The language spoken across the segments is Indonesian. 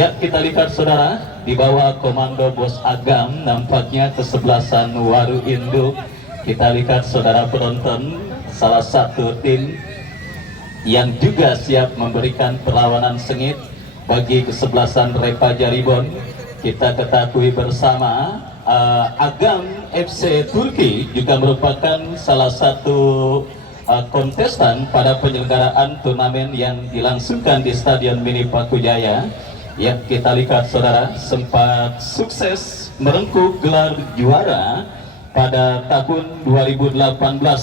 Ya, kita lihat saudara, di bawah komando Bos Agam nampaknya kesebelasan Waru Induk. Kita lihat saudara penonton, salah satu tim yang juga siap memberikan perlawanan sengit bagi kesebelasan Repaja Ribon. Kita ketahui bersama Agam FC Turki juga merupakan salah satu kontestan pada penyelenggaraan turnamen yang dilangsungkan di Stadion Mini Pakujaya. Ya, kita lihat saudara, sempat sukses merengkuh gelar juara pada tahun 2018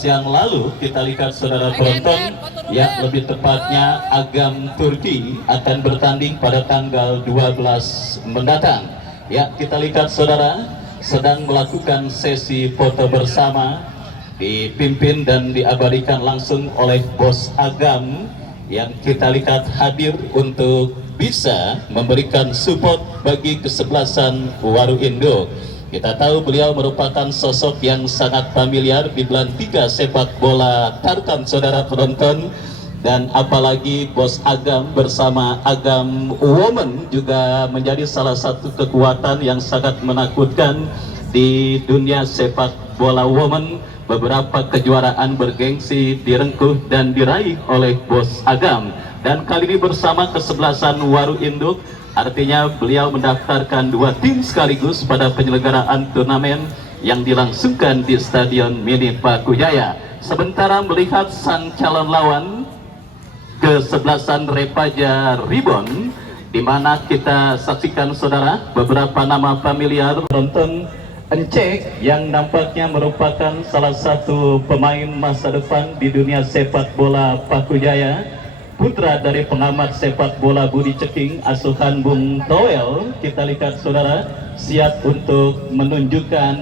yang lalu. Kita lihat saudara penonton, ya lebih tepatnya Agam Turki akan bertanding pada tanggal 12 mendatang. Ya, kita lihat saudara, sedang melakukan sesi foto bersama, dipimpin dan diabadikan langsung oleh Bos Agam yang kita lihat hadir untuk bisa memberikan support bagi kesebelasan Waru Indo. Kita tahu beliau merupakan sosok yang sangat familiar di belantika sepak bola Tarkam saudara penonton, dan apalagi Bos Agam bersama Agam Women juga menjadi salah satu kekuatan yang sangat menakutkan di dunia sepak bola women. Beberapa kejuaraan bergengsi direngkuh dan diraih oleh Bos Agam, dan kali ini bersama kesebelasan Waru Induk. Artinya beliau mendaftarkan dua tim sekaligus pada penyelenggaraan turnamen yang dilangsungkan di Stadion Mini Pakujaya. Sementara melihat sang calon lawan kesebelasan Repaja Ribon, di mana kita saksikan saudara beberapa nama familiar penonton. Encek yang nampaknya merupakan salah satu pemain masa depan di dunia sepak bola Pakujaya, putra dari pengamat sepak bola Budi Ceking asuhan Bung Toel. Kita lihat saudara, siap untuk menunjukkan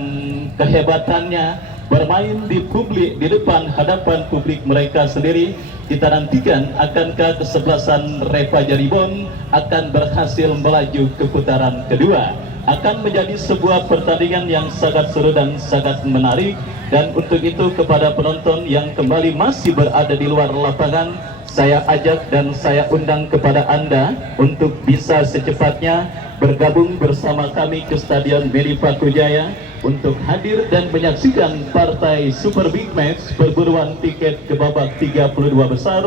kehebatannya bermain di publik, di depan hadapan publik mereka sendiri. Kita nantikan akankah kesebelasan Repaja Ribon akan berhasil melaju ke putaran kedua. Akan menjadi sebuah pertandingan yang sangat seru dan sangat menarik, dan untuk itu kepada penonton yang kembali masih berada di luar lapangan, saya ajak dan saya undang kepada Anda untuk bisa secepatnya bergabung bersama kami ke Stadion Mini Pakujaya untuk hadir dan menyaksikan partai Super Big Match perburuan tiket ke babak 32 besar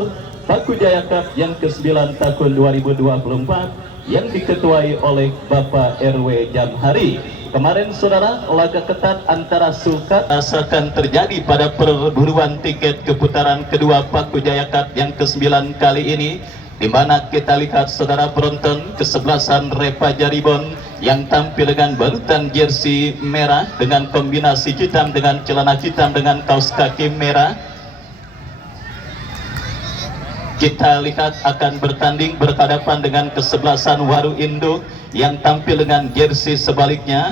Pakujaya Cup yang ke-9 tahun 2024 yang diketuai oleh Bapak RW Jamhari. Kemarin saudara, laga ketat antara Sulkat asalkan terjadi pada perburuan tiket ke putaran kedua Pakujaya Cup yang ke-9 kali ini, di mana kita lihat saudara penonton kesebelasan Repaja Ribon yang tampil dengan balutan jersey merah dengan kombinasi hitam dengan celana hitam dengan kaos kaki merah. Kita lihat akan bertanding berhadapan dengan kesebelasan Waru Induk yang tampil dengan jersey sebaliknya,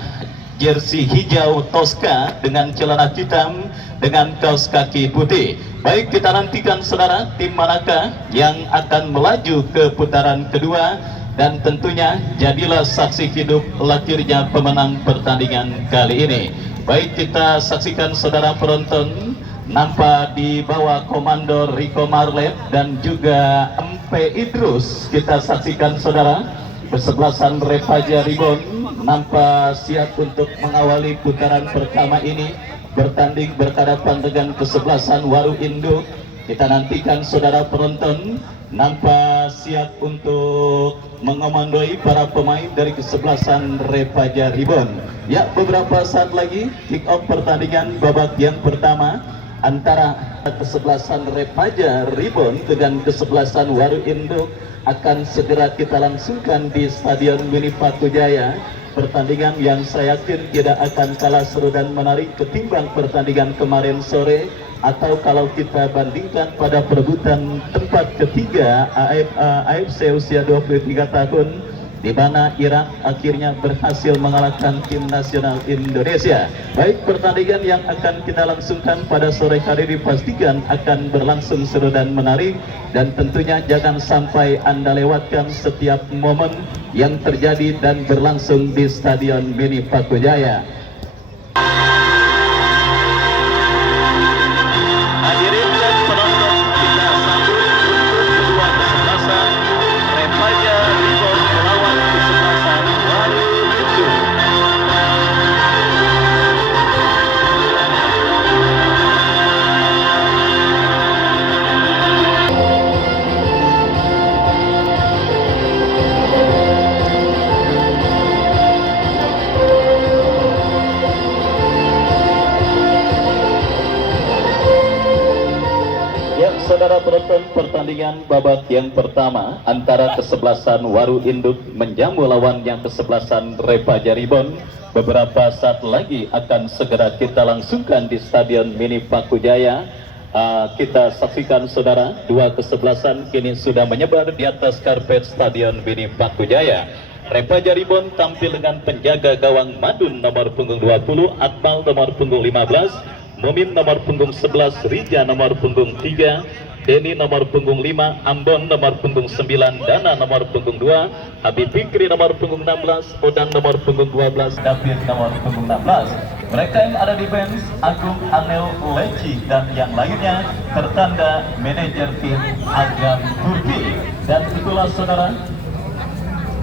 jersey hijau Tosca dengan celana hitam dengan kaos kaki putih. Baik, kita nantikan saudara, tim manakah yang akan melaju ke putaran kedua, dan tentunya jadilah saksi hidup lahirnya pemenang pertandingan kali ini. Baik, kita saksikan saudara penonton, nampak di bawah komando Rico Marlet dan juga MP Idrus. Kita saksikan saudara, kesebelasan Repaja Ribon nampak siap untuk mengawali putaran pertama ini, bertanding berhadapan dengan kesebelasan Waru Induk. Kita nantikan saudara penonton nampak siap untuk mengomandoi para pemain dari kesebelasan Repaja Ribon. Ya, beberapa saat lagi kick off pertandingan babak yang pertama antara kesebelasan Repaja Ribon dengan kesebelasan Waru Induk akan segera kita langsungkan di Stadion Mini Pakujaya. Pertandingan yang saya yakin tidak akan kalah seru dan menarik ketimbang pertandingan kemarin sore, atau kalau kita bandingkan pada perebutan tempat ketiga AFC usia 23 tahun, di mana Irak akhirnya berhasil mengalahkan tim nasional Indonesia. Baik, pertandingan yang akan kita langsungkan pada sore hari dipastikan akan berlangsung seru dan menarik, dan tentunya jangan sampai Anda lewatkan setiap momen yang terjadi dan berlangsung di Stadion Mini Pakujaya. Hadirin dan penonton, kita sambut untuk kedua kesebelasan Repaja Ribon melawan kesebelasan penonton, pertandingan babak yang pertama antara kesebelasan Waru Induk menjamu lawan yang kesebelasan Repaja Ribon beberapa saat lagi akan segera kita langsungkan di Stadion Mini Pakujaya. Kita saksikan saudara, dua kesebelasan kini sudah menyebar di atas karpet Stadion Mini Pakujaya. Repaja Ribon tampil dengan penjaga gawang Madun nomor punggung 20, Akmal nomor punggung 15, Mumin nomor punggung 11, Rija nomor punggung 3, Deni nomor punggung 5, Ambon nomor punggung 9, Dana nomor punggung 2, Habib Fikri nomor punggung 16, Odang nomor punggung 12, David nomor punggung 16. Mereka yang ada di bench, Agung, Anel, Leci, dan yang lainnya tertanda manajer tim Agam Turki. Dan itulah saudara,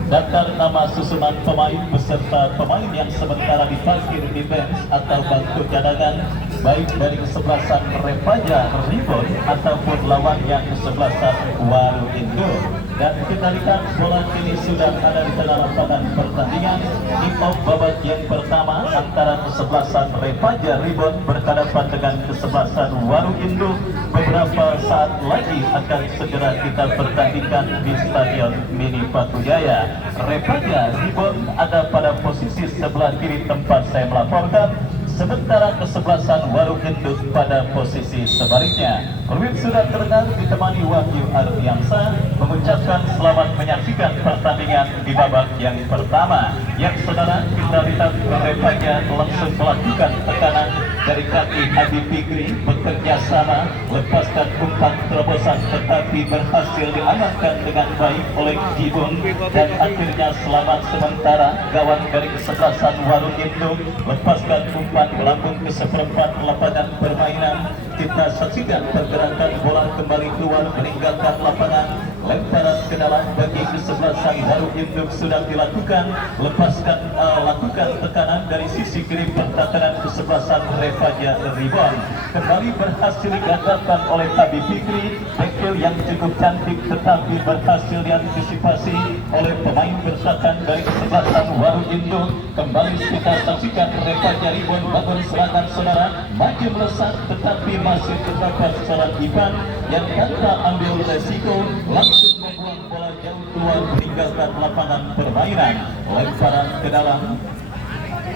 daftar nama susunan pemain beserta pemain yang sementara diparkir di bench atau bangku cadangan, baik dari kesebelasan Repaja Ribon ataupun lawan yang kesebelasan Waru Induk. Dan kita lihat bola kini sudah ada di tengah lapangan pertandingan. Kick-off babak yang pertama antara kesebelasan Repaja Ribon berhadapan dengan kesebelasan Waru Induk beberapa saat lagi akan segera kita pertandingkan di Stadion Mini Pakujaya. Repaja Ribon ada pada posisi sebelah kiri tempat saya melaporkan, sementara kesebelasan Waru Induk pada posisi sebaliknya. Peluit sudah terdengar ditemani Wahyu Ardiansa mengucapkan selamat menyaksikan pertandingan di babak yang pertama. Yang saudara, kita lihat Repaja langsung melakukan tekanan dari kaki Habib Fikri, bekerja sama lepaskan umpan terobosan tetapi berhasil diamankan dengan baik oleh Jibun, dan akhirnya selamat sementara gawang dari kesebelasan Waru Induk lepaskan umpan melambung ke seperempat lapangan permainan. Kita saksikan pergerakan bola kembali keluar meninggalkan lapangan, lemparan ke dalam bagi kesebelasan Waru Induk sudah dilakukan, lakukan tekanan dari sisi kiri pertahanan kesebelasan Repaja Ribon, kembali berhasil digagalkan oleh Habib Fikri, tackle yang cukup cantik tetapi berhasil diantisipasi oleh pemain bertahan dari kesebelasan Waru Induk. Kembali kita saksikan Repaja Ribon bangun serangan saudara, maju melesat tetapi masih terdapat seorang Ivan yang tanpa ambil resiko langsung membuang bola jauh keluar meninggalkan lapangan permainan. Lemparan ke dalam,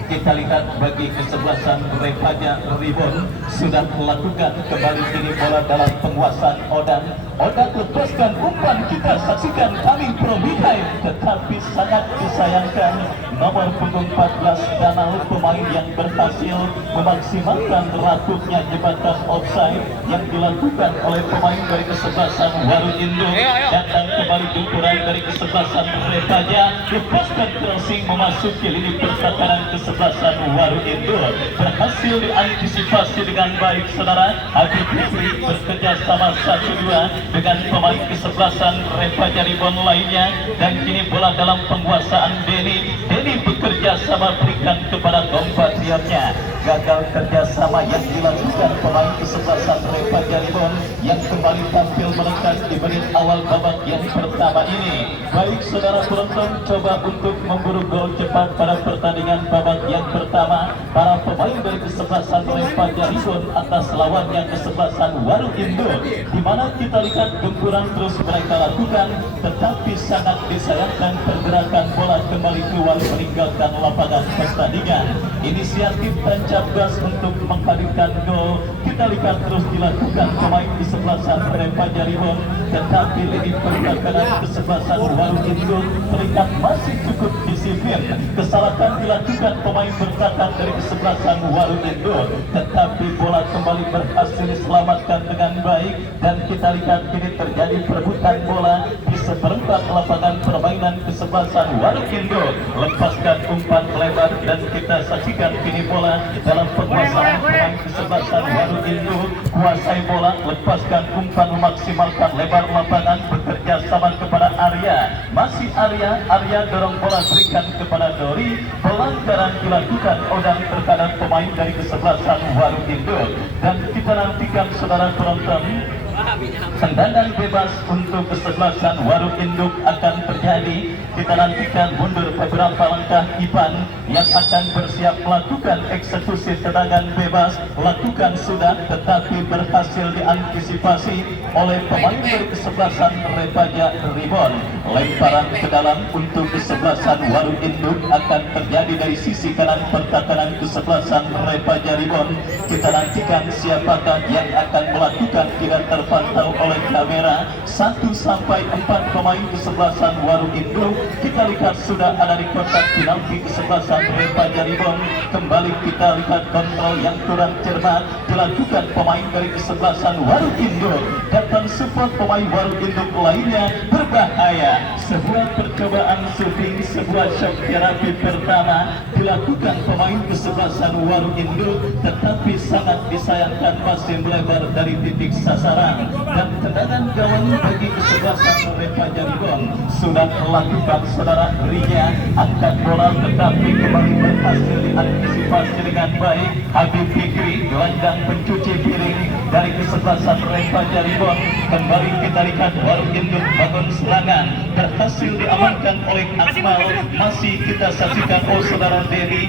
kita lihat bagi kesebelasan Repaja Ribon sudah melakukan kembali kini bola dalam penguasaan Odang. Odang lepaskan umpan, kita saksikan kami Providai, tetapi sangat disayangkan nomor punggung 14 Danau, pemain yang berhasil memaksimalkan rapuhnya jembatan offside yang dilakukan oleh pemain dari kesebelasan Waru Induk. Datang kembali benturan dari kesebelasan Repaja, lepaskan crossing memasuki lini pertahanan kesebelasan Waru Induk, berhasil diantisipasi dengan baik saudara. Habib Fikri bekerja sama 1-2 dengan pemain kesebelasan Repaja Ribon lainnya, dan kini bola dalam penguasaan Deni bekerja sama berikan kepada kompatriotnya. Gagal kerjasama yang dilakukan pemain kesebelasan Repaja Ribon yang kembali tampil menekan di menit awal babak yang pertama ini. Baik saudara penonton, coba untuk memburu gol cepat pada pertandingan babak yang pertama. Para pemain dari kesebelasan Repaja Ribon atas lawan yang kesebelasan Waru Induk, di mana kita lihat gempuran terus mereka lakukan, tetapi sangat disayangkan pergerakan bola kembali keluar meninggalkan lapangan pertandingan. Inisiatif tancap gas untuk menghadirkan gol kita lihat terus dilakukan pemain di kesebelasan Repaja Ribon, tetapi lini pertahanan kesebelasan Waru Induk terlihat masih cukup disiplin. Kesalahan dilakukan pemain bertahan dari kesebelasan Waru Induk, tetapi bola kembali berhasil diselamatkan dengan baik, dan kita lihat kini terjadi perebutan bola di seperempat lapangan permainan kesebelasan Waru Induk. Lepaskan umpan lebar dan kita saksikan kini bola dalam penguasaan pemain kesebelasan Waru Induk. Kuasai bola, lepaskan umpan memaksimalkan lebar lapangan, bekerja sama kepada Arya. Masih Arya dorong bola berikan kepada Dori. Pelanggaran dilakukan Odang terhadap pemain dari kesebelasan Waru Induk, dan kita nantikan saudara penonton, tendangan bebas untuk kesebelasan Waru Induk akan terjadi kita nantikan mundur beberapa langkah Ipan yang akan bersiap melakukan eksekusi tendangan bebas. Lakukan sudah, tetapi berhasil diantisipasi oleh pemain dari kesebelasan Repaja Ribon. Lemparan ke dalam untuk kesebelasan Waru Induk akan terjadi dari sisi kanan pertahanan kesebelasan Repaja Ribon. Kita nantikan siapakah yang akan melakukan, tidak terpantau oleh kamera. 1 sampai 4 pemain kesebelasan Waru Induk kita lihat sudah ada di kotak penalti kesebelasan Repaja Ribon. Kembali kita lihat kontrol yang kurang cermat dilakukan pemain dari kesebelasan Waru Induk, dan support pemain Waru Induk lainnya berbahaya. Sebuah percobaan shooting, sebuah shock terapi pertama dilakukan pemain kesebelasan Waru Induk, tetapi sangat disayangkan masih melebar dari titik sasaran. Dan tendangan gawang bagi kesebelasan Repaja Ribon sudah melakukan saudara Ria angkat bola, tetapi kembali berhasil diantisipasi dengan baik. Habib Fikri gelandang pencuci piring dari kesebelasan Repaja Ribon. Kembali kita lihat Waru Induk bangun serangan, berhasil diamankan oleh Akmal. Masih kita saksikan saudara Denny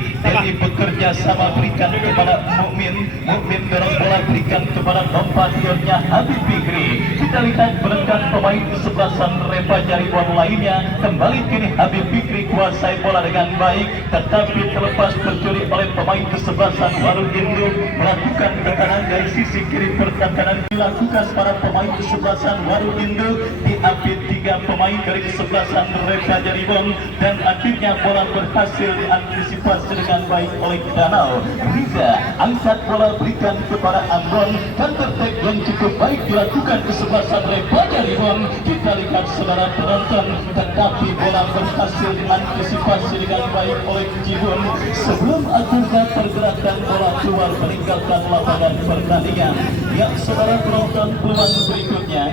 bekerja sama berikan kepada Mukmin dorong bola berikan kepada kompetitornya Habib Fikri. Kita lihat berenggan pemain kesebelasan Repaja Ribon lainnya. Kembali kini Habib Fikri kuasai bola dengan baik, tetapi terlepas tercuri oleh pemain kesebelasan Waru Induk. Melakukan tekanan dari sisi kiri pertahanan dilakukan para pemain kesebelasan Waru Induk, diambil 3 pemain dari kesebelasan Repaja Ribon, dan akhirnya bola berhasil diantisipasi dengan baik oleh Danau. Riza angkat bola berikan kepada Amron, dan tertek yang cukup baik dilakukan kesebelasan Repaja Ribon. Kita lihat saudara penonton, tetapi bola berhasil diantisipasi dengan baik oleh Jibun sebelum akhirnya pergerakan bola keluar meninggalkan lapangan pertandingan. Yang saudara penonton, peluang berikutnya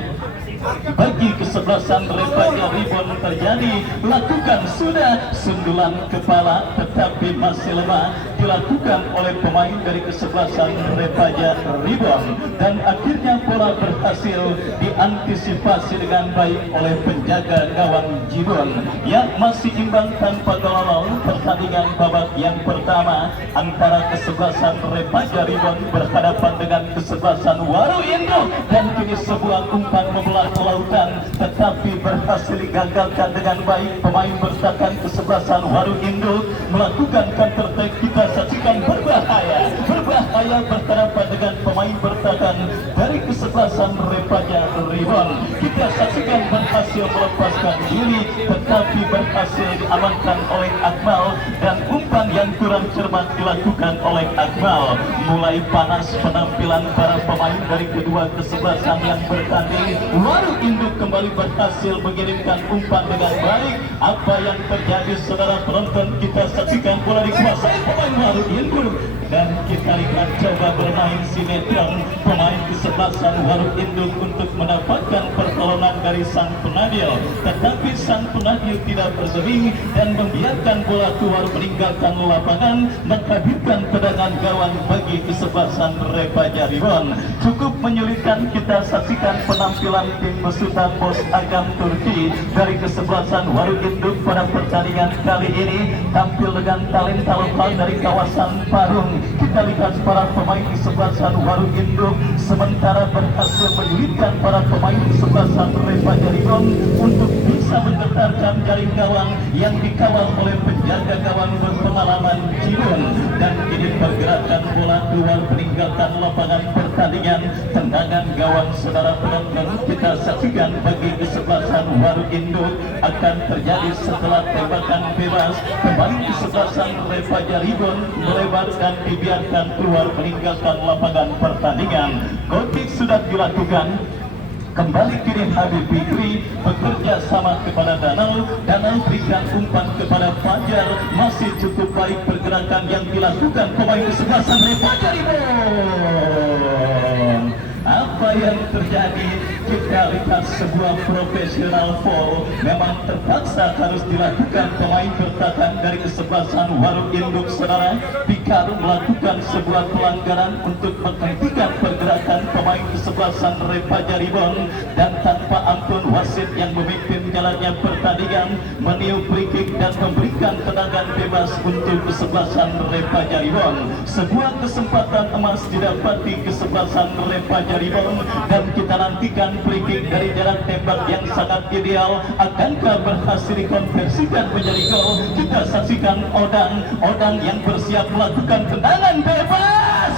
bagi kesebelasan Repaja Ribon terjadi. Lakukan sudah sundulan kepala, tetapi masih lemah dilakukan oleh pemain dari kesebelasan Repaja Ribon, dan akhirnya bola berhasil diantisipasi dengan baik oleh penjaga gawang Jibun yang masih imbang tanpa gol. Pertandingan babak yang pertama antara kesebelasan Repaja Ribon berhadapan dengan kesebelasan Waru Induk, dan kini sebuah umpan membelah lautan tetapi berhasil digagalkan dengan baik. Pemain bertahan kesebelasan Waru Induk melakukan counter attack. Kita saksikan berbahaya berhadapan dengan pemain bertahan dari kesebelasan Repaja Ribon. Kita saksikan berhasil melepaskan diri, tetapi berhasil diamankan oleh Akmal, dan umpan yang kurang cermat dilakukan oleh Akmal. Mulai panas penampilan para pemain dari kedua kesebelasan yang bertanding. Waru Induk kembali berhasil mengirimkan umpan dengan baik. Apa yang terjadi saudara penonton? Kita saksikan bola dikuasai pemain Waru Induk, dan kita lihat coba bermain sinetron pemain kesebelasan Waru Induk untuk mendapatkan pertolongan dari sang penadil, tetapi sang penadil tidak bergeming dan membiarkan bola keluar meninggalkan lapangan, menghadirkan tendangan gawang bagi kesebelasan Repaja Ribon. Cukup menyulitkan. Kita saksikan penampilan tim besutan Bos Agam Turki dari kesebelasan Waru Induk pada pertandingan kali ini, tampil dengan talenta lokal dari kawasan Parung. Kita lihat para pemain kesebelasan Waru Induk sementara berhasil menyulitkan para pemain kesebelasan Repaja Ribon untuk bisa menggetarkan jaring gawang yang dikawal oleh penjaga gawang berpengalaman Jibun, dan kini pergerakan bola keluar meninggalkan lapangan pertandingan. Tendangan gawang saudara penonton kita saksikan bagi kesebelasan Waru Induk akan terjadi setelah tembakan bebas. Pemain kesebelasan Repaja Ribon melebar dan dibiarkan keluar meninggalkan lapangan pertandingan. Gotik sudah dilakukan. Kembali kini Habib Fikri bekerja sama kepada Danau berikan umpan kepada Fajar. Masih cukup baik pergerakan yang dilakukan pemain kesebelasan Repaja Ribon. Apa yang terjadi? Kita lihat sebuah profesional foul memang terpaksa harus dilakukan pemain bertahan dari kesebelasan Waru Induk. Saudara Pikar melakukan sebuah pelanggaran untuk menghentikan pergerakan pemain kesebelasan Repaja Ribon, dan tanpa ampun wasit yang memimpin jalannya pertandingan, meniup free kick dan memberikan tendangan bebas untuk kesebelasan Repa Jaribon. Sebuah kesempatan emas didapati kesebelasan Repa Jaribon, dan kita nantikan free kick dari jarak tembak yang sangat ideal. Akankah berhasil dikonversikan menjadi gol? Kita saksikan Odang yang bersiap melakukan tendangan bebas.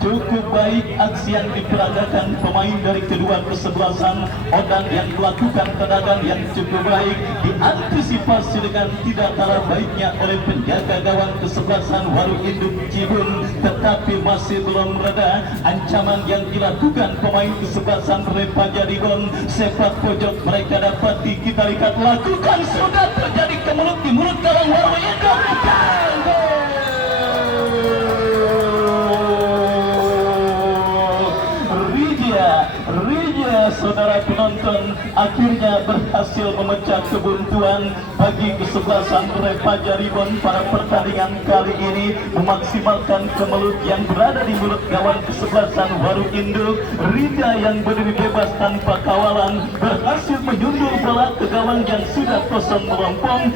Cukup baik aksi yang diperagakan pemain dari kedua kesebelasan. Odang yang melakukan tendangan yang cukup baik, diantisipasi dengan tidak kalah baiknya oleh penjaga gawang kesebelasan Waru Induk Cibun, tetapi masih belum reda ancaman yang dilakukan pemain kesebelasan Repa Jaribon. Sepak pojok mereka dapati, kita lihat lakukan, sudah terjadi kemulut di mulut gawang Waru Induk. Rija, saudara penonton, akhirnya berhasil memecah kebuntuan bagi kesebelasan Repa Jaribon pada pertandingan kali ini, memaksimalkan kemelut yang berada di mulut gawang kesebelasan Waru Induk. Rija yang berdiri bebas tanpa kawalan berhasil menyundul bola ke gawang yang sudah kosong melompong.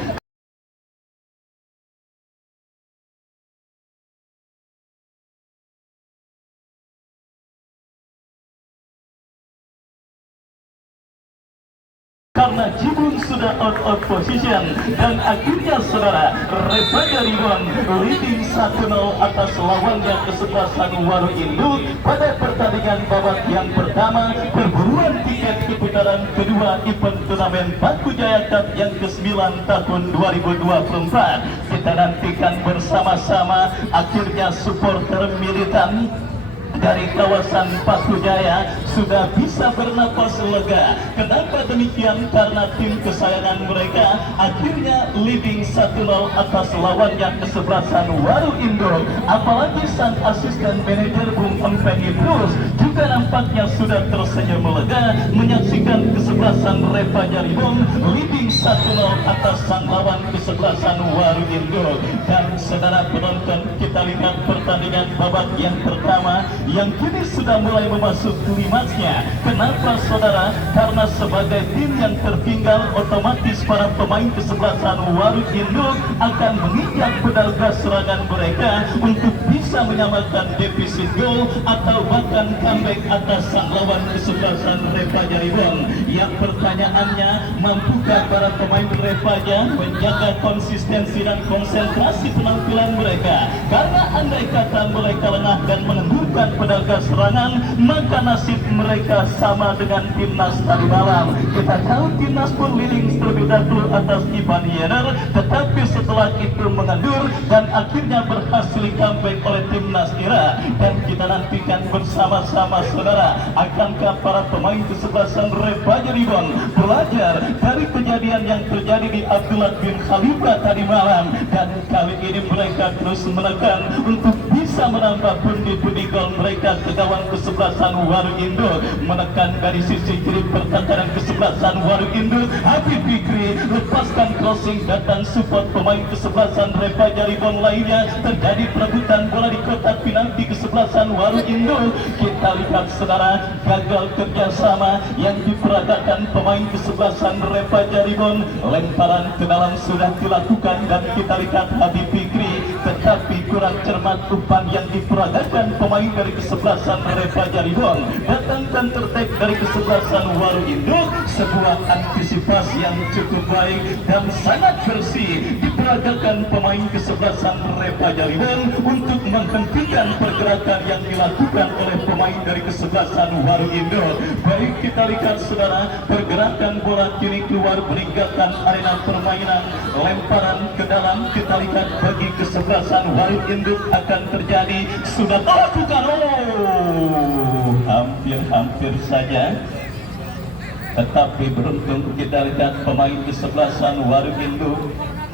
Karena Cibun sudah out of position, dan akhirnya saudara Repa Jaribon leading 1-0 atas lawannya kesebelasan Waru Induk pada pertandingan babak yang pertama perburuan tiket ke putaran kedua event turnamen Paku Jaya Cup yang ke-9 tahun 2024. Kita nantikan bersama-sama akhirnya supporter militan dari kawasan Paku Jaya sudah bisa bernapas lega. Kenapa demikian? Karena tim kesayangan mereka akhirnya leading 1-0 atas lawannya kesebelasan Waru Induk. Apalagi sang asisten manajer Bung Empeng Idrus juga nampaknya sudah tersenyum lega menyaksikan kesebelasan Repa Jaribon leading 1-0 atas sang lawan kesebelasan Waru Induk. Dan saudara penonton, kita lihat pertandingan babak yang pertama yang kini sudah mulai memasuki klimaksnya. Kenapa saudara? Karena sebagai tim yang tertinggal, otomatis para pemain kesebelasan Waru Induk akan menginjak pedal gas serangan mereka untuk bisa menyamakan defisit gol atau bahkan comeback atas sang lawan kesebelasan Repa Jaribon. Yang pertanyaannya, mampukah para pemain Repanya menjaga konsistensi dan konsentrasi penampilan mereka? Karena andai kata mereka lengah dan mengendurkan pedal gas serangan, maka nasib mereka sama dengan timnas tadi malam. Kita tahu timnas pun leading terlebih dahulu atas Ivan Yener, tetapi setelah itu mengendur dan akhirnya berhasil comeback oleh timnas Irak. Dan kita nantikan bersama-sama saudara, akankah para pemain kesebelasan Repa Jaribon belajar dari kejadian yang terjadi di Abdullah bin Khalifah tadi malam, dan kali ini mereka terus menekan untuk bisa menambah pundi-pundi gol mereka ke gawang kesebelasan Waru Induk. Menekan dari sisi kiri pertahanan kesebelasan Waru Induk, Habib Fikri lepaskan crossing, datang support pemain kesebelasan Repa Jaribon lainnya. Terjadi perebutan bola di kotak penalti kesebelasan Waru Induk. Kita lihat saudara, gagal kerjasama yang diperagakan pemain kesebelasan Repa Jaribon. Lemparan ke dalam sudah dilakukan dan kita lihat Habib Fikri, tetapi kurang cermat umpan yang diperagakan pemain dari kesebelasan Repa Jaribon. Datang counter-attack dari kesebelasan Waru Induk, sebuah antisipasi yang cukup baik dan sangat bersih diperagakan pemain kesebelasan Repa Jaribon untuk menghentikan pergerakan yang dilakukan oleh pemain dari kesebelasan Waru Induk. Baik, kita lihat saudara, pergerakan bola kini keluar meninggalkan arena permainan. Lemparan ke dalam, kita lihat bagi kesebelasan Waru Induk akan terjadi. Sudah dilakukan, hampir saja, tetapi beruntung kita lihat pemain kesebelasan Waru Induk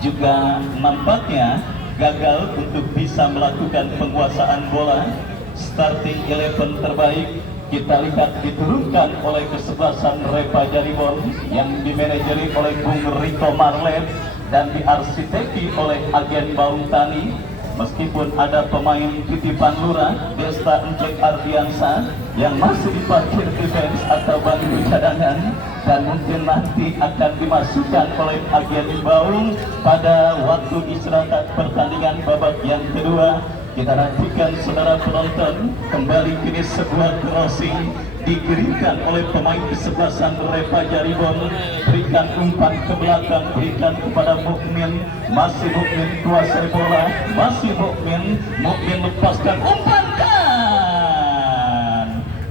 juga nampaknya gagal untuk bisa melakukan penguasaan bola. Starting 11 terbaik kita lihat diturunkan oleh kesebelasan Repa Jaribon yang dimanajeri oleh Bung Riko Marlet dan diarsiteki oleh agen Bauntani. meskipun ada pemain titipan lurah Desta Encek Ardiansa yang masih diparkir defense atau bangku cadangan dan mungkin nanti akan dimasukkan oleh agen Baung pada waktu istirahat pertandingan babak yang kedua. Kita nantikan saudara penonton, kembali kini sebuah crossing diberikan oleh pemain kesebelasan Repa Jaribon, berikan umpan ke belakang, berikan kepada Mukmin, masih Mukmin kuasai bola, masih Mukmin lepaskan umpankan.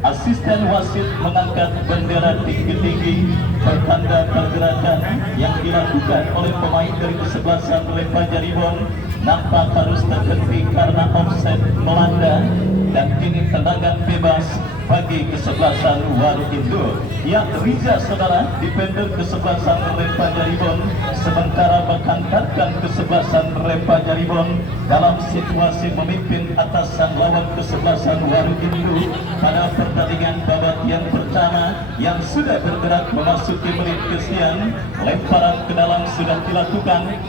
Asisten wasit mengangkat bendera tinggi-tinggi pertanda pergerakan yang dilakukan oleh pemain dari kesebelasan Repa Jaribon nampak harus terhenti karena offset melanda, dan kini tendangan bebas bagi kesebelasan Waruindo. Yang Riza saudara defender kesebelasan Repa Jaribon sementara berangkatkan kesebelasan Repa Jaribon dalam situasi memimpin atas sang lawan kesebelasan Waruindo pada pertandingan babak yang pertama yang sudah bergerak memasuki menit ke-9. Lemparan ke dalam sudah dilakukan.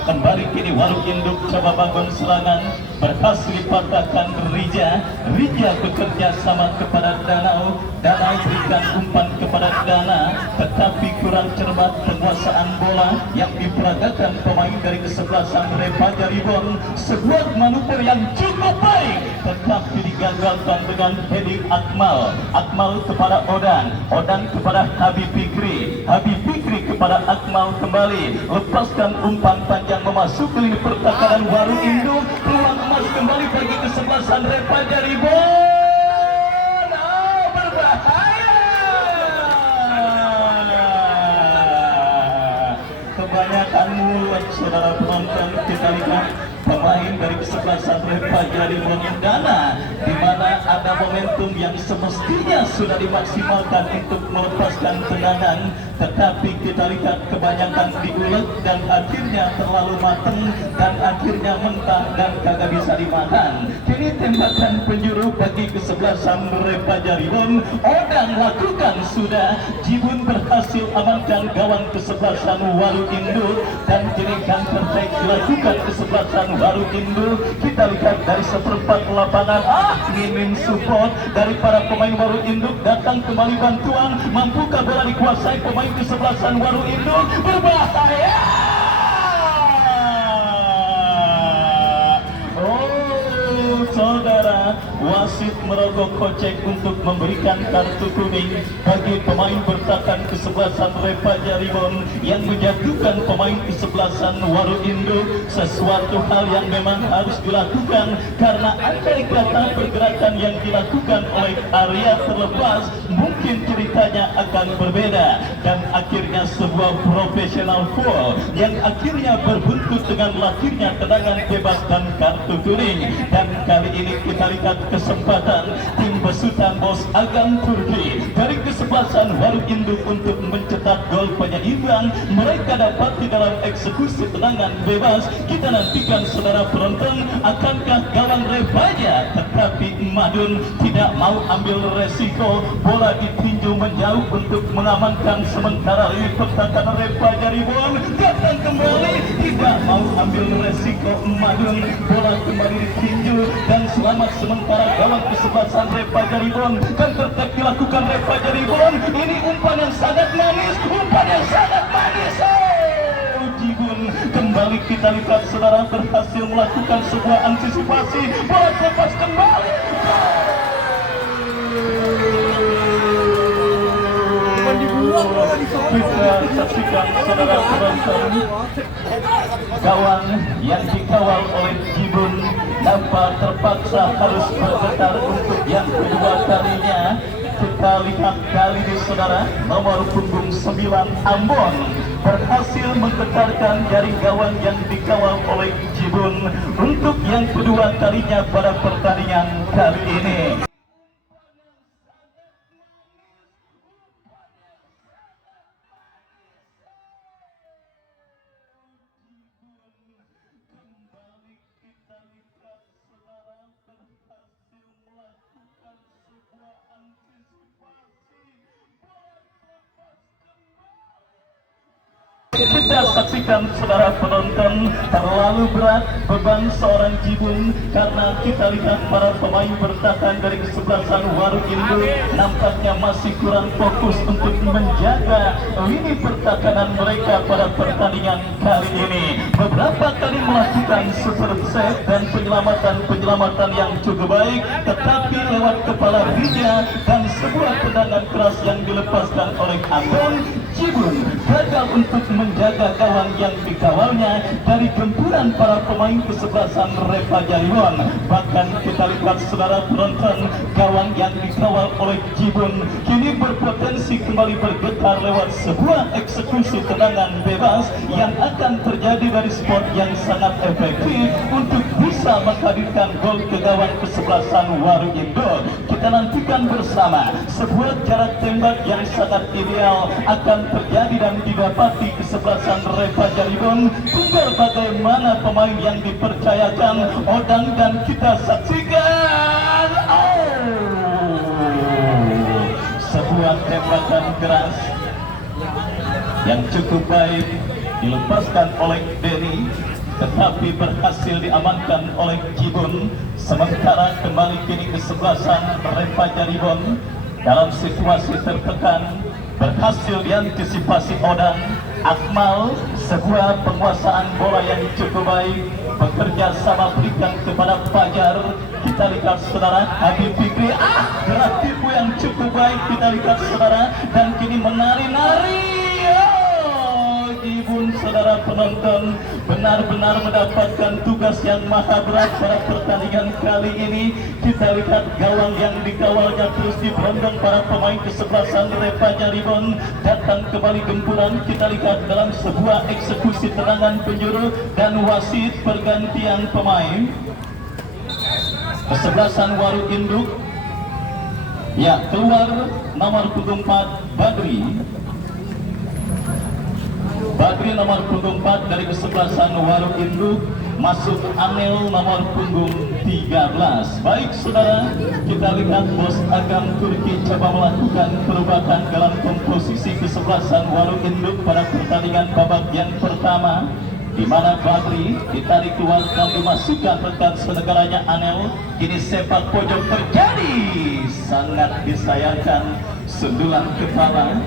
Kembali kini Waruindo coba bangun serangan, berhasil dipatahkan Rija bekerja sama kepada Danau berikan umpan kepada Dana, tetapi kurang cermat penguasaan bola yang diperagakan pemain dari kesebelasan Repa Jaribon. Sebuah manuver yang cukup baik tetapi digagalkan dengan heading Akmal kepada Odan kepada Habib Fikri kepada Akmal, kembali lepaskan umpan panjang memasuki lini pertahanan Waruindo. Peluang emas kembali bagi kesebelasan Repa Jaribon. Berbahaya, kebanyakan mulut saudara penonton. Kita lihat pemain dari kesebelasan Repa Jaribon Dana, di mana ada momentum yang semestinya sudah dimaksimalkan untuk melepaskan tendangan, tetapi kita lihat kebanyakan diulet dan akhirnya terlalu matang dan akhirnya mentah dan kagak bisa dimakan. Kini tembakan penjuru bagi kesebelasan Repa Jaribon. Odang lakukan sudah, Jibun berhasil amankan gawang kesebelasan Waruindo, dan kini counter attack dilakukan kesebelasan Waruindo. Kita lihat dari seperempat lapangan, minim support dari para pemain Waruindo. Datang kembali bantuan, mampukah bola dikuasai pemain kesebelasan Waruindo? Berbahaya. Saudara, wasit merogoh kocek untuk memberikan kartu kuning bagi pemain bertahan kesebelasan Repa Jaribon yang menjatuhkan pemain kesebelasan Waruindo. Sesuatu hal yang memang harus dilakukan karena andai kata pergerakan yang dilakukan oleh area terlepas mungkin ceritanya akan berbeda, dan akhirnya sebuah profesional foul yang akhirnya berbuntut dengan lahirnya tendangan bebas dan kartu kuning. Dan kali ini kita lihat kesempatan tim besutan Bos Agam Turki dari kesebelasan Waruindo untuk mencetak gol penyeimbang. Mereka dapat di dalam eksekusi tendangan bebas. Kita nantikan saudara penonton, akankah gawang Repanya? Tetapi Madun tidak mau ambil resiko, bola ditinju menjauh untuk mengamankan sementara lini pertahanan Repa Jaribon. Datang kembali, tidak mau ambil resiko Madun, bola kembali ditinju dan selamat sementara gawang kesebelasan Repa Jaribon. Dan tertek dilakukan Repa Jaribon. Ini umpan yang sangat manis, Jibun kembali kita lihat saudara berhasil melakukan sebuah antisipasi, bola lepas kembali. Kita saksikan saudara penonton, gawang yang dikawal oleh Jibun nampak terpaksa harus bergetar untuk yang kedua kalinya. Kita lihat kali ini saudara, nomor punggung 9 Ambon berhasil menggetarkan jaring gawang yang dikawal oleh Jibun untuk yang kedua kalinya pada pertandingan kali ini. kita saksikan saudara penonton, terlalu berat beban seorang Jibun karena kita lihat para pemain bertahan dari kesebelasan Waru Induk nampaknya masih kurang fokus untuk menjaga lini pertahanan mereka pada pertandingan kali ini. Beberapa kali melakukan super save dan penyelamatan yang cukup baik, tetapi lewat kepala Rija dan sebuah tendangan keras yang dilepaskan oleh Anton, Jibun gagal untuk menjaga gawang yang dikawalnya dari gempuran para pemain kesebelasan Reva Jariwon. Bahkan kita lihat saudara penonton, gawang yang dikawal oleh Jibun kini berpotensi kembali bergetar lewat sebuah eksekusi tendangan bebas yang akan terjadi dari spot yang sangat efektif untuk bisa menghadirkan gol ke gawang kesebelasan Waru Induk. Kita nantikan bersama sebuah jarak tembak yang sangat ideal akan terjadi dan didapati kesebelasan Reva Jariwon. Tinggal bagaimana pemain yang dipercayakan Odang dan kita saksikan. Sebuah tembakan keras yang cukup baik dilepaskan oleh Denny, tetapi berhasil diamankan oleh Jibun. Sementara kembali kini kesebelasan Reva Jariwon dalam situasi tertekan, berhasil diantisipasi Odang. Akmal, sebuah penguasaan bola yang cukup baik, bekerja sama berikan kepada Fajar. Kita lihat saudara, Habib Fikri, gerak tipu yang cukup baik kita lihat saudara, dan kini menari-nari. Jibun saudara penonton benar-benar mendapatkan tugas yang maha berat pada pertandingan kali ini. Kita lihat gawang yang dikawalnya terus diberondong para pemain kesebelasan Reva Jariwon. Datang kembali gempuran, kita lihat dalam sebuah eksekusi tendangan penjuru dan wasit pergantian pemain kesebelasan Waru Induk. Ya, keluar nomor punggung 4 Badri nomor punggung 4 dari kesebelasan Waru Induk, masuk Anel nomor punggung 13. Baik saudara, kita lihat Bos Agam Turki coba melakukan perubahan dalam komposisi kesebelasan Waru Induk pada pertandingan babak yang pertama, di mana Badri ditarik keluar dan dimasukkan rekan senegaranya Anel. Kini sepak pojok terjadi, sangat disayangkan sundulan kepala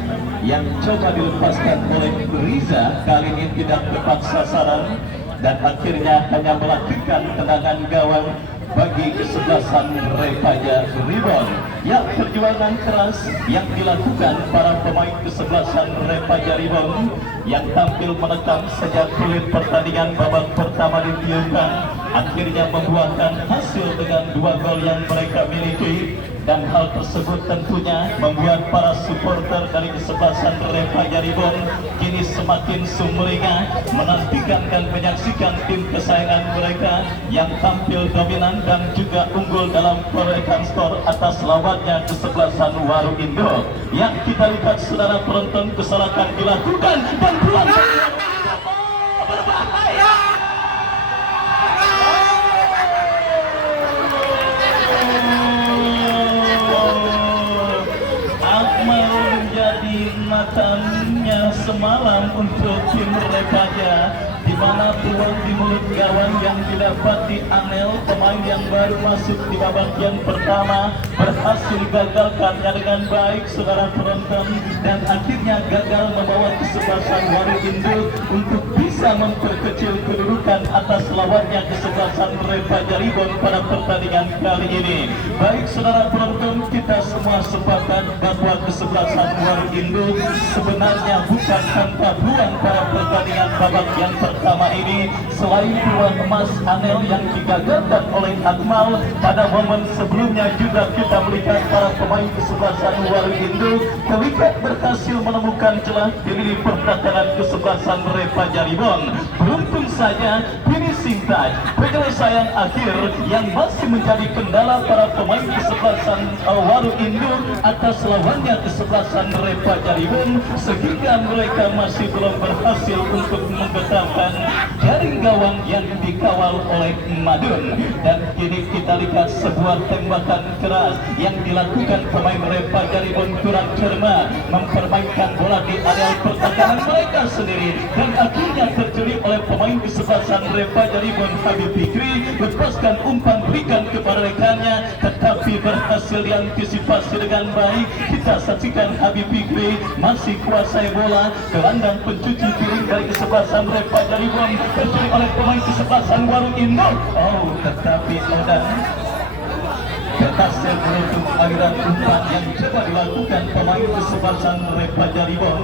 yang coba dilepaskan oleh Riza kali ini tidak tepat sasaran dan akhirnya hanya melakukan tendangan gawang bagi kesebelasan Reva Jariwon. Ya, perjuangan keras yang dilakukan para pemain kesebelasan Reva Jariwon yang tampil menekan sejak kulit pertandingan babak pertama ditiupkan, akhirnya membuahkan hasil dengan 2 gol yang mereka miliki. Dan hal tersebut tentunya membuat para supporter dari kesebelasan Reva Jariwon kini semakin sumringah menantikan dan menyaksikan tim kesayangan mereka yang tampil dominan dan juga unggul dalam perolehan skor atas lawannya kesebelasan Waru Induk. Yang kita lihat saudara penonton, kesalahan dilakukan dan peluang berbahaya. Matanya semalam untuk tim Repaja, di mana peluang di mulut gawang yang didapati Anel, pemain yang baru masuk di babak yang pertama, berhasil gagalkannya dengan baik saudara penonton, dan akhirnya gagal membawa kesebelasan Waru Induk untuk bisa memperkecil kedudukan atas lawannya kesebelasan Reva Jariwon pada pertandingan kali ini. Baik saudara penonton, kita semua sepakat bahwa kesebelasan Waru Induk sebenarnya bukan tanpa peluang pada pertandingan babak yang pertama ini. Selain peluang emas Anel yang digagalkan oleh Akmal, pada momen sebelumnya juga kita melihat para pemain kesebelasan Waru Induk terlihat berhasil menemukan celah di lini pertahanan kesebelasan Reva Jariwon. Beruntung saja finishing vintage. Penyelesaian akhir yang masih menjadi kendala para pemain kesebelasan Waru Induk atas lawannya kesebelasan Repa Jaribun, sehingga mereka masih belum berhasil untuk menggetarkan jaring gawang yang dikawal oleh Madun. Dan kini kita lihat sebuah tembakan keras yang dilakukan pemain Repa Jaribun kurang cermat, mempermainkan bola di area pertahanan mereka sendiri, dan akhirnya terjadi oleh pemain kesebelasan Repa Jaribun Habib Fikri, lepaskan umpan berikan kepada rekannya, tetapi berhasil diantisipasi dengan baik. Kita saksikan Habib Fikri masih kuasai bola, gelandang pencuci piring dari kesebelasan Repa Jaribun terjadi oleh pemain kesebelasan Waru Induk. Oh, tetapi Odan berhasil menutup aliran umpan yang coba dilakukan pemain kesebelasan Repa Jaribun,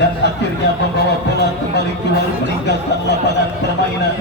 dan akhirnya membawa bola kembali keluar meninggalkan lapangan permainan.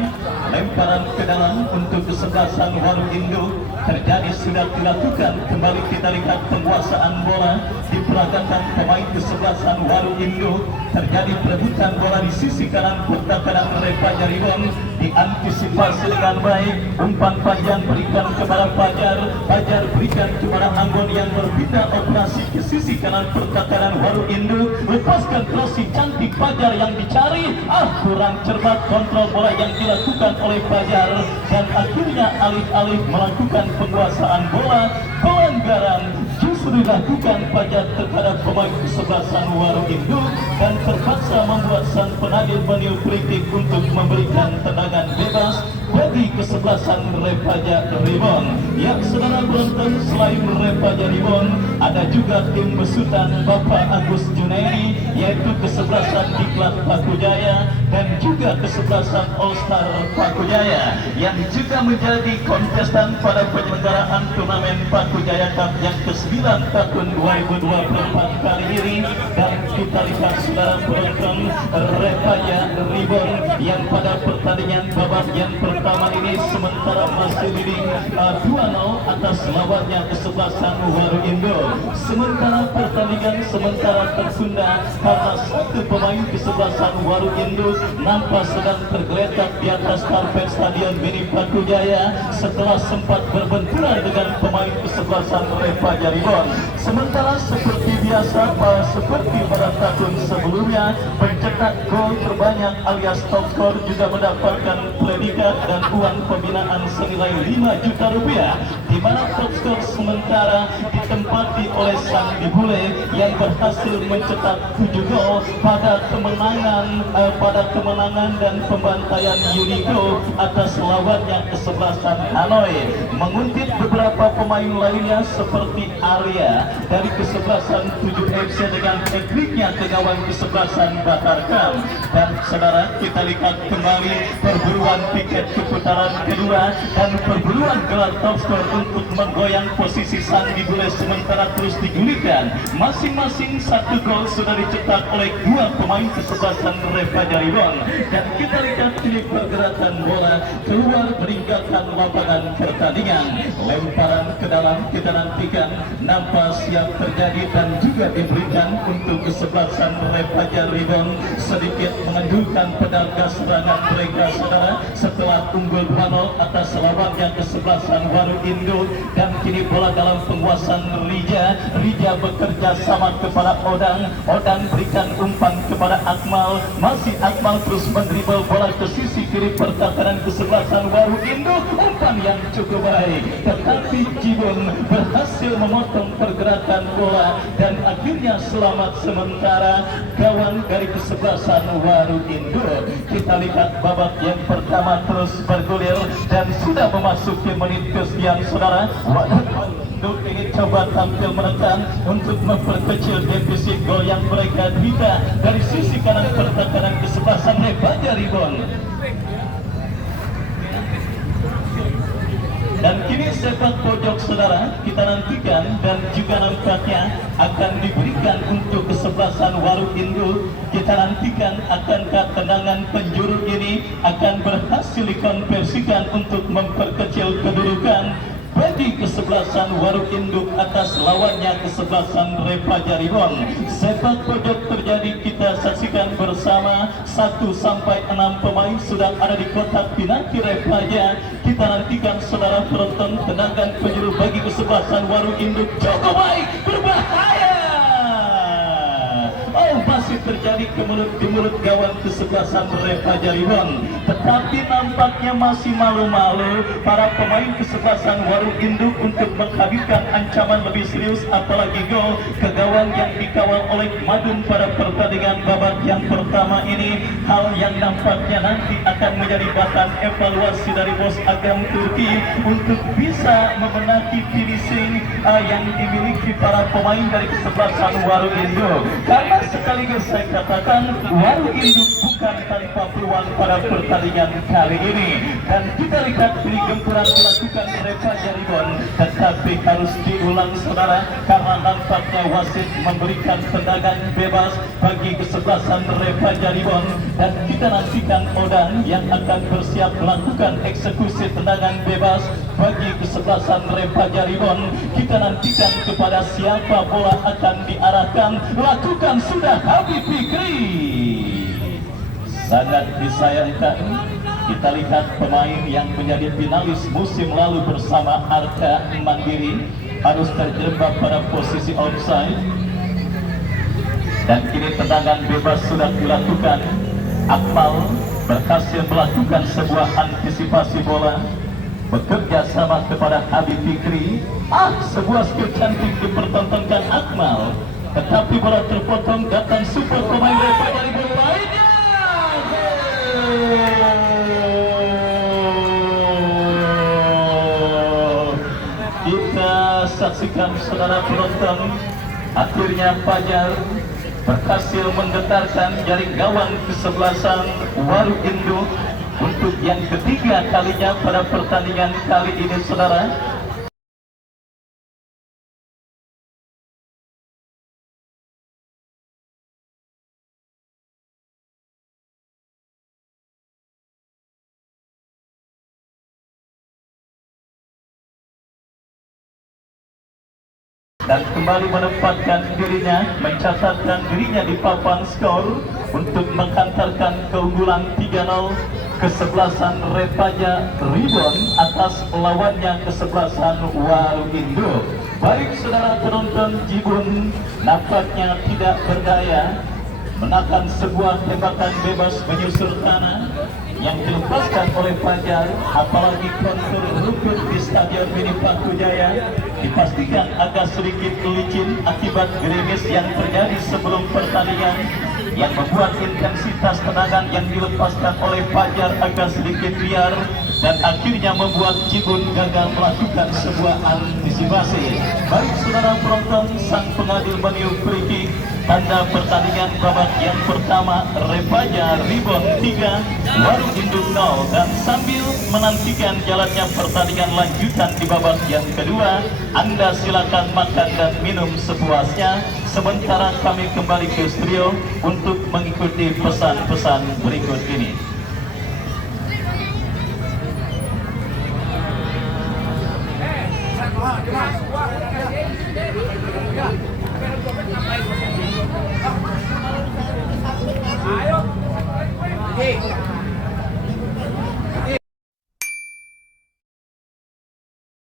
Lemparan ke dalam untuk kesebelasan Waru Induk terjadi, sudah dilakukan kembali. Kita lihat penguasaan bola diperagakan pemain kesebelasan Waru Induk. Terjadi perebutan bola di sisi kanan pertahanan Repa Jaribun, diantisipasi dengan baik. Umpan panjang berikan kepada Fajar berikan kepada Anggon yang berpindah operasi ke sisi kanan pertahanan Waru Induk. Lepaskan crossing cantik Fajar yang dicari, kurang cermat kontrol bola yang dilakukan oleh Fajar, dan akhirnya alih-alih melakukan penguasaan bola, pelanggaran justru dilakukan Fajar terhadap pemain kesebelasan Waru Induk, dan terpaksa membuat sang penagih meniup kritik untuk memberikan tendangan bebas bagi kesebelasan Repa Jaribun. Yang saudara penonton, selain Repa Jaribun, ada juga tim besutan Bapak Agus Junaidi, yaitu kesebelasan Diklat Pakujaya dan juga kesebelasan All Star Pakujaya, yang juga menjadi kontestan pada penyelenggaraan turnamen Pakujaya Cup yang ke-9 tahun 2024 kali ini. Dan kita lihat saudara penonton, Repa Jaribun yang pada pertandingan babak yang pertama ini sementara masih leading 2-0 atas lawannya kesebelasan Waru Induk. Sementara pertandingan sementara tertunda karena satu pemain kesebelasan Waru Induk nampak sedang tergeletak di atas karpet Stadion Mini Pakujaya setelah sempat berbenturan dengan pemain kesebelasan Repa Jaribun. Sementara seperti biasa, seperti pada tahun sebelumnya, pencetak gol terbanyak alias top skor juga mendapatkan predikat dan uang pembinaan senilai 5 juta rupiah, di mana top skor sementara ditempati oleh Sang Dibule yang berhasil mencetak 7 gol pada kemenangan dan pembantaian Unico atas lawannya kesebelasan Hanoi. Menguntit beberapa pemain lainnya seperti Arya dari kesebelasan 7 FC dengan tekniknya ke gawang kesebelasan Batarkam. Dan saudara, kita lihat kembali perburuan tiket ke putaran kedua dan perburuan gelar top skor untuk menggoyang posisi Sang Dibule sementara terus digulirkan. Masing-masing satu gol sudah dicetak oleh dua pemain kesebelasan Repa Jaribun, dan kita lihat ini pergerakan bola keluar meninggalkan lapangan pertandingan. Lemparan ke dalam kita nantikan nampak siap terjadi dan juga diberikan untuk kesebelasan Repa Jaribun, sedikit mengendurkan pedal gas serangan mereka saudara setelah unggul 2-0 atas lawannya kesebelasan Waru Induk. Dan kini bola dalam penguasaan Rija bekerja sama kepada Odang berikan umpan kepada Akmal, masih Akmal terus mendribble bola ke sisi kiri pertahanan kesebelasan Waru Induk. Umpan yang cukup baik, tetapi Jibun berhasil memotong pergerakan bola dan akhirnya selamat sementara gawang dari kesebelasan Waru Induk. Kita lihat babak yang pertama terus bergulir dan sudah memasuki menit ke-9 saudara. Waru Induk ingin coba tampil menekan untuk memperkecil defisit gol yang mereka derita dari sisi kanan pertahanan kesebelasan Repa Jaribun. Dan kini sepak pojok saudara kita nantikan dan juga nampaknya akan diberikan untuk kesebelasan Waru Induk. Kita nantikan akankah tendangan penjuru ini akan berhasil dikonversikan untuk memperkecil kedudukan bagi kesebelasan Waru Induk atas lawannya kesebelasan Repaja Ribon. Sepak pojok terjadi, kita saksikan bersama 1 sampai 6 pemain sudah ada di kotak penalti Repaja. Kita nantikan saudara penonton tendangan penjuru bagi kesebelasan Waru Induk cukup baik, berbahaya. Oh, masih terjadi di mulut gawang kesebelasan Repaja Ribon, tetapi nampaknya masih malu-malu para pemain kesebelasan Waru Induk untuk menghadirkan ancaman lebih serius apalagi gol ke gawang yang dikawal oleh Madun pada pertandingan babak yang pertama ini. Hal yang nampaknya nanti akan menjadi bahan evaluasi dari Bos Agam Turki untuk bisa memenangi finishing yang dimiliki para pemain dari kesebelasan Waru Induk. Karena sekaligus saya katakan Waru Induk bukan tanpa peluang pada pertandingan kali ini, dan kita lihat ini gempuran dilakukan Repaja Ribon, tetapi harus diulang saudara karena nampaknya wasit memberikan tendangan bebas bagi kesebelasan Repaja Ribon, dan kita nantikan Odan yang akan bersiap melakukan eksekusi tendangan bebas bagi kesebelasan Repaja Ribon. Kita nantikan kepada siapa bola akan diarahkan, lakukan sudah Habib Fikri. Sangat disayangkan, kita lihat pemain yang menjadi finalis musim lalu bersama Arka Mandiri harus terjebak pada posisi offside, dan kini tendangan bebas sudah dilakukan. Akmal berhasil melakukan sebuah antisipasi bola, bekerja sama kepada Habib Fikri. Sebuah skill cantik dipertontonkan Akmal, tetapi bola terpotong, datang super pemain Repaja Ribon lainnya. Kita saksikan saudara penonton, akhirnya Fajar berhasil menggetarkan jaring gawang kesebelasan Waru Induk untuk yang ketiga kalinya pada pertandingan kali ini saudara. Dan kembali menempatkan dirinya, mencatatkan dirinya di papan skor untuk menghantarkan keunggulan 3-0 kesebelasan Repaja Ribon atas lawannya kesebelasan Waru Induk. Baik saudara penonton, Jibun nampaknya tidak berdaya menahan sebuah tembakan bebas menyusur tanah yang dilepaskan oleh Fajar, apalagi kontur rumput di Stadion Mini Paku Jaya dipastikan agak sedikit licin akibat gerimis yang terjadi sebelum pertandingan, yang membuat intensitas tendangan yang dilepaskan oleh Fajar agak sedikit liar, dan akhirnya membuat Jibun gagal melakukan sebuah antisipasi. Baik saudara penonton, sang pengadil meniup free kick, tanda pertandingan babak yang pertama Repaja Ribon 3, Waru Induk 0, dan sambil menantikan jalannya pertandingan lanjutan di babak yang kedua, Anda silakan makan dan minum sepuasnya, sementara kami kembali ke studio untuk mengikuti pesan-pesan berikut ini. Ayo.